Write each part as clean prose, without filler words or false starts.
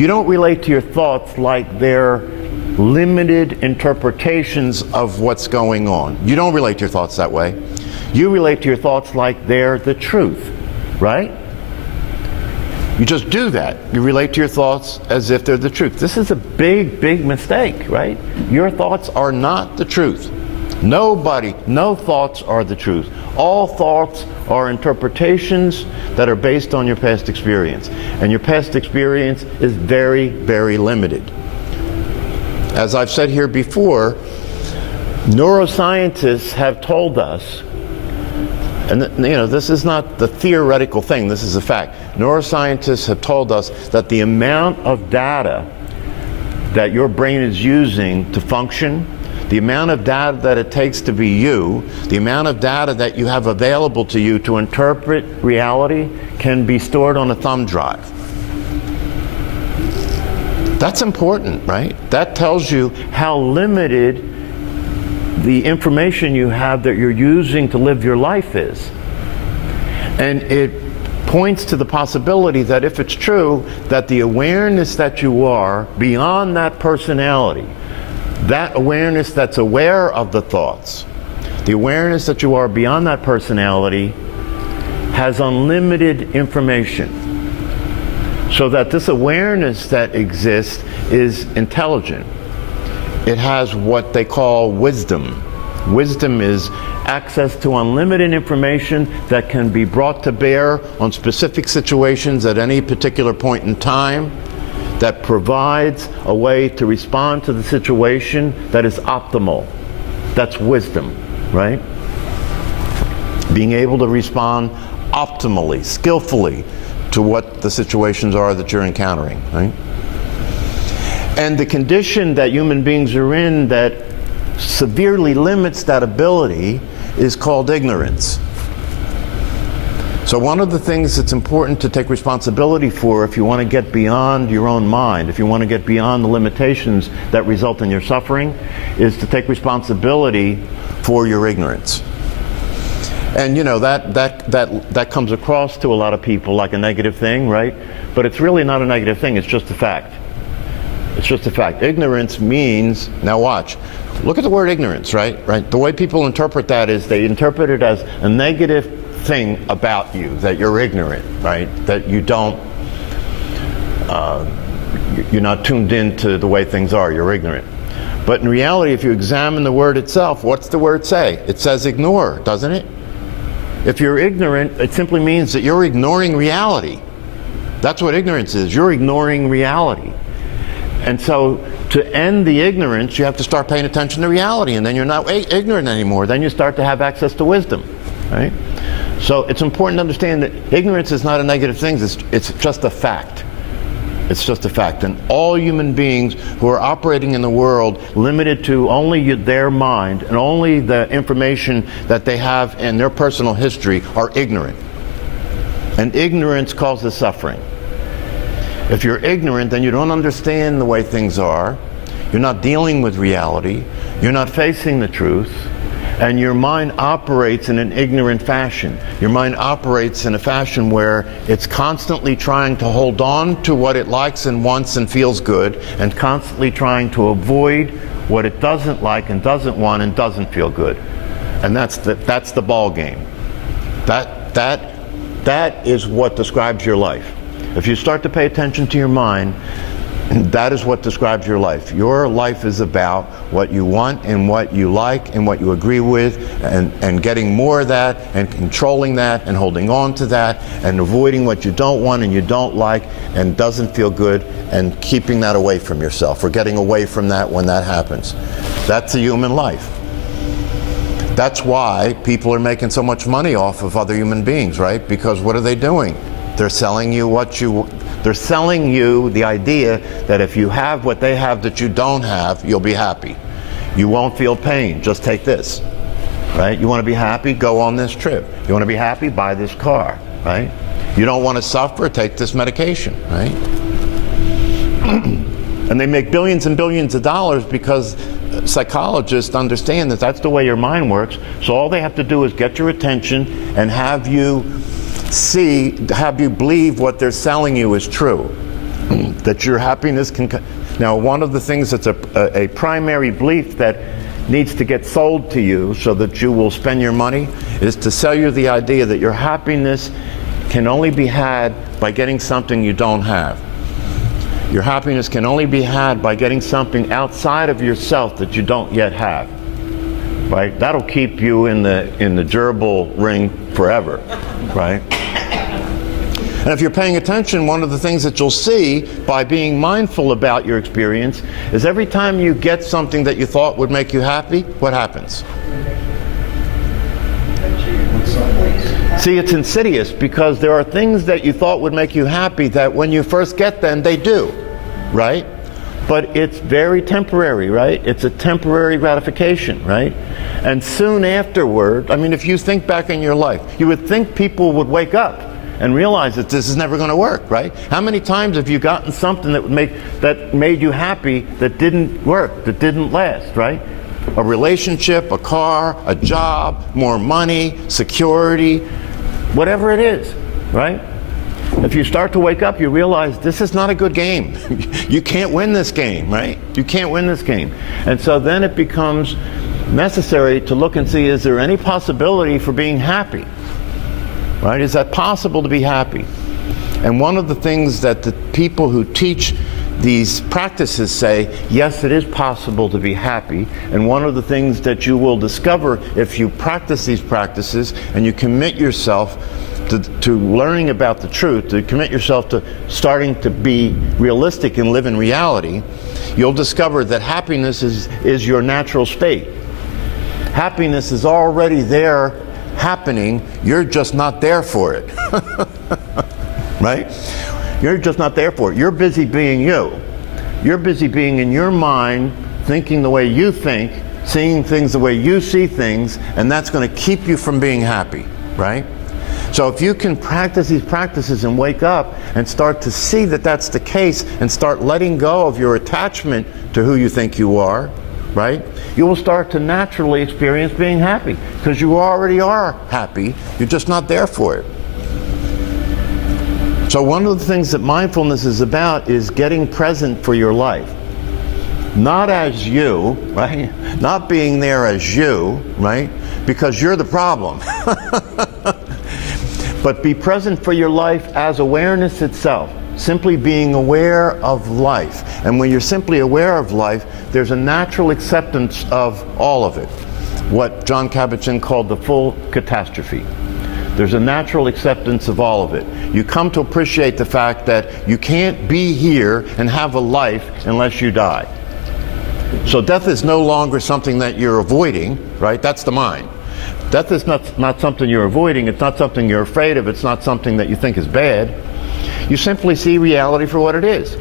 You don't relate to your thoughts like they're limited interpretations of what's going on. You don't relate to your thoughts that way. You relate to your thoughts like they're the truth, right? You just do that. You relate to your thoughts as if they're the truth. This is a big, big mistake, right? Your thoughts are not the truth. No thoughts are the truth. All thoughts are interpretations that are based on your past experience. And your past experience is very, very limited. As I've said here before, neuroscientists have told us, and this is not the theoretical thing, this is a fact. Neuroscientists have told us that the amount of data that your brain is using to function, the amount of data that it takes to be you, the amount of data that you have available to you to interpret reality can be stored on a thumb drive. That's important, right? That tells you how limited the information you have that you're using to live your life is. And it points to the possibility that if it's true, that the awareness that you are beyond that personality, that awareness that's aware of the thoughts, the awareness that you are beyond that personality has unlimited information. So that this awareness that exists is intelligent. It has what they call wisdom. Wisdom is access to unlimited information that can be brought to bear on specific situations at any particular point in time, that provides a way to respond to the situation that is optimal. That's wisdom, right? Being able to respond optimally, skillfully, to what the situations are that you're encountering, right? And the condition that human beings are in that severely limits that ability is called ignorance. So one of the things that's important to take responsibility for if you want to get beyond your own mind, if you want to get beyond the limitations that result in your suffering, is to take responsibility for your ignorance. And that comes across to a lot of people like a negative thing, right? But it's really not a negative thing, it's just a fact. It's just a fact. Ignorance means, now watch, look at the word ignorance, right? The way people interpret that is they interpret it as a negative thing about you, that you're ignorant, right? That you don't, you're not tuned into the way things are, you're ignorant. But in reality, if you examine the word itself, what's the word say? It says ignore, doesn't it? If you're ignorant, it simply means that you're ignoring reality. That's what ignorance is. You're ignoring reality. And so to end the ignorance, you have to start paying attention to reality, and then you're not ignorant anymore. Then you start to have access to wisdom, right? So it's important to understand that ignorance is not a negative thing. It's just a fact. It's just a fact. And all human beings who are operating in the world limited to only their mind and only the information that they have in their personal history are ignorant. And ignorance causes suffering. If you're ignorant, then you don't understand the way things are. You're not dealing with reality. You're not facing the truth. And your mind operates in an ignorant fashion. Your mind operates in a fashion where it's constantly trying to hold on to what it likes and wants and feels good, and constantly trying to avoid what it doesn't like and doesn't want and doesn't feel good. And that's the ball game. That is what describes your life. If you start to pay attention to your mind, that is what describes your life. Your life is about what you want and what you like and what you agree with, and getting more of that and controlling that and holding on to that and avoiding what you don't want and you don't like and doesn't feel good, and keeping that away from yourself or getting away from that when that happens. That's a human life. That's why people are making so much money off of other human beings, right? Because what are they doing? They're selling you They're selling you the idea that if you have what they have that you don't have, you'll be happy. You won't feel pain. Just take this, right? You want to be happy? Go on this trip. You want to be happy? Buy this car, right? You don't want to suffer? Take this medication, right? And they make billions and billions of dollars because psychologists understand that that's the way your mind works. So all they have to do is get your attention and have you believe what they're selling you is true. that your happiness can... Now, one of the things that's a primary belief that needs to get sold to you so that you will spend your money is to sell you the idea that your happiness can only be had by getting something you don't have. Your happiness can only be had by getting something outside of yourself that you don't yet have. Right? That'll keep you in the gerbil ring forever. Right? And if you're paying attention, one of the things that you'll see by being mindful about your experience is every time you get something that you thought would make you happy, what happens? See, it's insidious because there are things that you thought would make you happy that when you first get them, they do, right? But it's very temporary, right? It's a temporary gratification, right? And soon afterward, I mean, if you think back in your life, you would think people would wake up and realize that this is never going to work, right? How many times have you gotten something that made you happy that didn't work, that didn't last, right? A relationship, a car, a job, more money, security, whatever it is, right? If you start to wake up, you realize this is not a good game. You can't win this game, right? You can't win this game. And so then it becomes necessary to look and see, is there any possibility for being happy? Right? Is that possible to be happy? And one of the things that the people who teach these practices say, yes, it is possible to be happy. And one of the things that you will discover if you practice these practices and you commit yourself to learning about the truth, to commit yourself to starting to be realistic and live in reality, you'll discover that happiness is your natural state. Happiness is already there happening, you're just not there for it. Right? You're just not there for it. You're busy being you. You're busy being in your mind, thinking the way you think, seeing things the way you see things, and that's going to keep you from being happy, right? So if you can practice these practices and wake up and start to see that that's the case and start letting go of your attachment to who you think you are, right? You will start to naturally experience being happy because you already are happy. You're just not there for it. So one of the things that mindfulness is about is getting present for your life. Not as you, right? Not being there as you, right? Because you're the problem. But be present for your life as awareness itself. Simply being aware of life. And when you're simply aware of life, there's a natural acceptance of all of it. What John Kabat-Zinn called the full catastrophe. There's a natural acceptance of all of it. You come to appreciate the fact that you can't be here and have a life unless you die. So death is no longer something that you're avoiding, right? That's the mind. Death is not something you're avoiding. It's not something you're afraid of. It's not something that you think is bad. You simply see reality for what it is.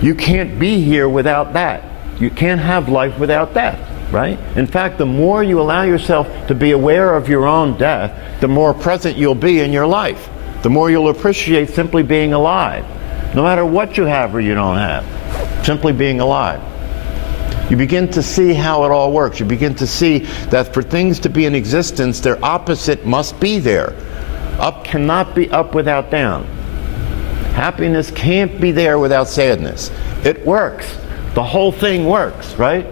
You can't be here without that. You can't have life without death, right? In fact, the more you allow yourself to be aware of your own death, the more present you'll be in your life. The more you'll appreciate simply being alive. No matter what you have or you don't have, simply being alive. You begin to see how it all works. You begin to see that for things to be in existence, their opposite must be there. Up cannot be up without down. Happiness can't be there without sadness. It works. The whole thing works, right?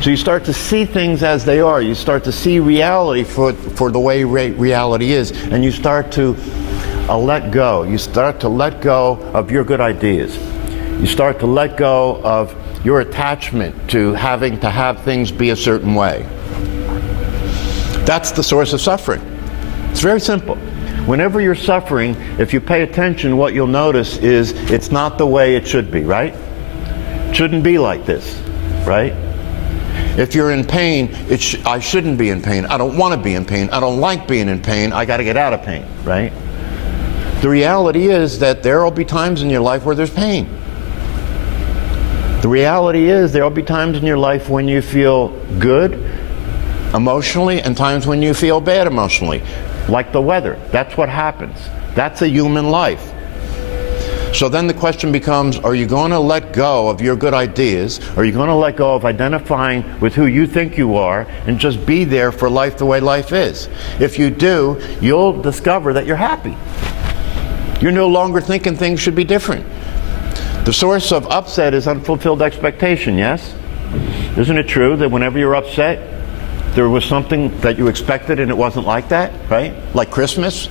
So you start to see things as they are. You start to see reality for the way reality is. And you start to let go. You start to let go of your good ideas. You start to let go of your attachment to having to have things be a certain way. That's the source of suffering. It's very simple. Whenever you're suffering, if you pay attention, what you'll notice is it's not the way it should be, right? It shouldn't be like this, right? If you're in pain, I shouldn't be in pain. I don't want to be in pain. I don't like being in pain. I got to get out of pain, right? The reality is that there will be times in your life where there's pain. The reality is there will be times in your life when you feel good emotionally and times when you feel bad emotionally. Like the weather. That's what happens. That's a human life. So then the question becomes, are you going to let go of your good ideas? Are you going to let go of identifying with who you think you are and just be there for life the way life is? If you do, you'll discover that you're happy. You're no longer thinking things should be different. The source of upset is unfulfilled expectation, yes? Isn't it true that whenever you're upset, there was something that you expected and it wasn't like that, right? Like Christmas.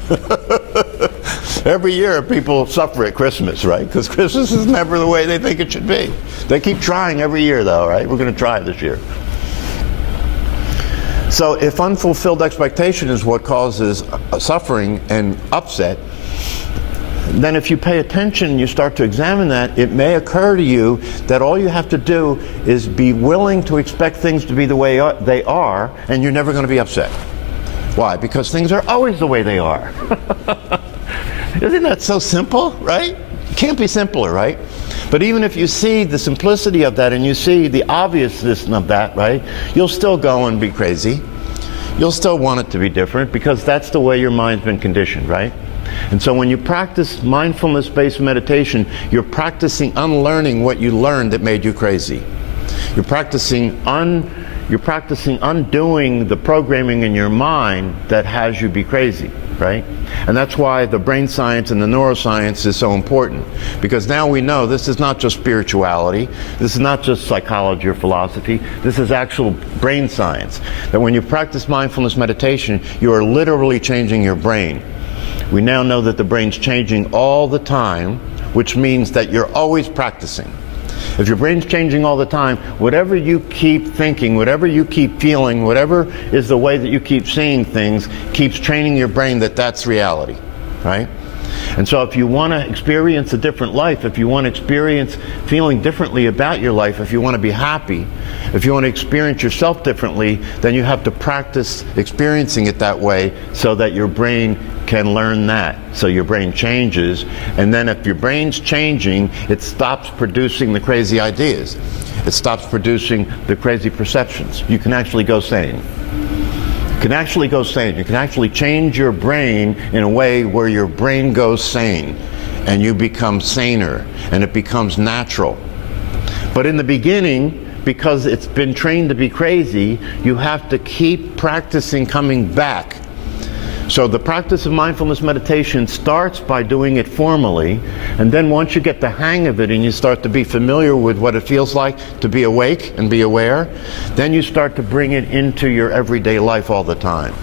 Every year people suffer at Christmas, right? Because Christmas is never the way they think it should be. They keep trying every year though, right? We're going to try this year. So if unfulfilled expectation is what causes suffering and upset, then if you pay attention, you start to examine that, it may occur to you that all you have to do is be willing to expect things to be the way they are, and you're never going to be upset. Why? Because things are always the way they are. Isn't that so simple, right? It can't be simpler, right? But even if you see the simplicity of that and you see the obviousness of that, right, you'll still go and be crazy. You'll still want it to be different because that's the way your mind's been conditioned, right? And so when you practice mindfulness-based meditation, you're practicing unlearning what you learned that made you crazy. You're practicing undoing the programming in your mind that has you be crazy, right? And that's why the brain science and the neuroscience is so important. Because now we know this is not just spirituality, this is not just psychology or philosophy, this is actual brain science. That when you practice mindfulness meditation, you are literally changing your brain. We now know that the brain's changing all the time, which means that you're always practicing. If your brain's changing all the time, whatever you keep thinking, whatever you keep feeling, whatever is the way that you keep seeing things, keeps training your brain that that's reality, right? And so if you want to experience a different life, if you want to experience feeling differently about your life, if you want to be happy, if you want to experience yourself differently, then you have to practice experiencing it that way so that your brain can learn that. So your brain changes, and then if your brain's changing, it stops producing the crazy ideas. It stops producing the crazy perceptions. You can actually go sane. You can actually go sane. You can actually change your brain in a way where your brain goes sane, and you become saner, and it becomes natural. But in the beginning, because it's been trained to be crazy, you have to keep practicing coming back. So the practice of mindfulness meditation starts by doing it formally, and then once you get the hang of it and you start to be familiar with what it feels like to be awake and be aware, then you start to bring it into your everyday life all the time.